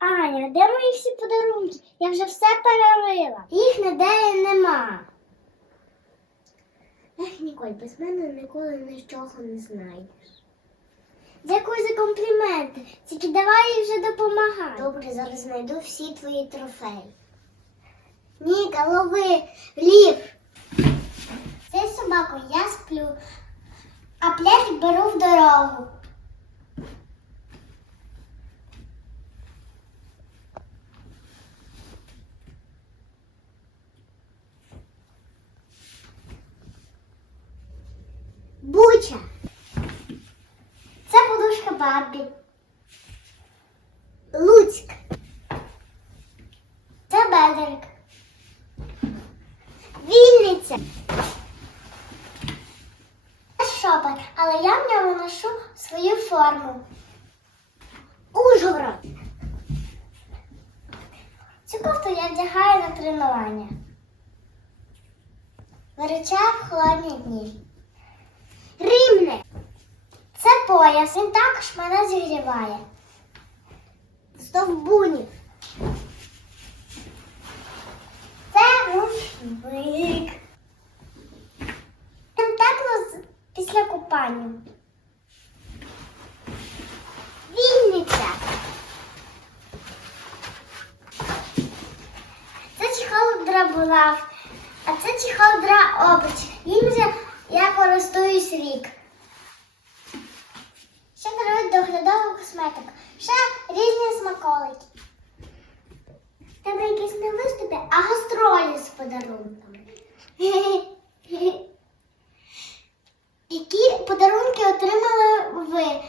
Аня, де мої всі подарунки? Я вже все перерила. Їх ніде нема. Ех, Ніколь, без мене ніколи нічого не знайдеш. Дякую за компліменти. Тільки давай їй вже допомагай. Добре, зараз знайду всі твої трофеї. Ніка, лови, лів. Цей собаку я сплю, а плед беру в дорогу. Буча. Це подушка Барбі. Луцьк. Це Бедрик. Вінниця. Це шопер, але я в ньому ношу свою форму. Ужгород. Цю кофту я вдягаю на тренування. Виручаю в холодні дні. Рівне. Це пояс, він також мене зігріває. Стовбунів. Це рушник. Там тепло після купання. Вінниця. Це чехолдра булав, а це чехолдра обруч. Їм вже користуюсь рік. Ще дарують доглядову косметику. Ще різні смаколики. Тебе якісь не виступи, а гастролі з подарунками. Які подарунки отримали ви?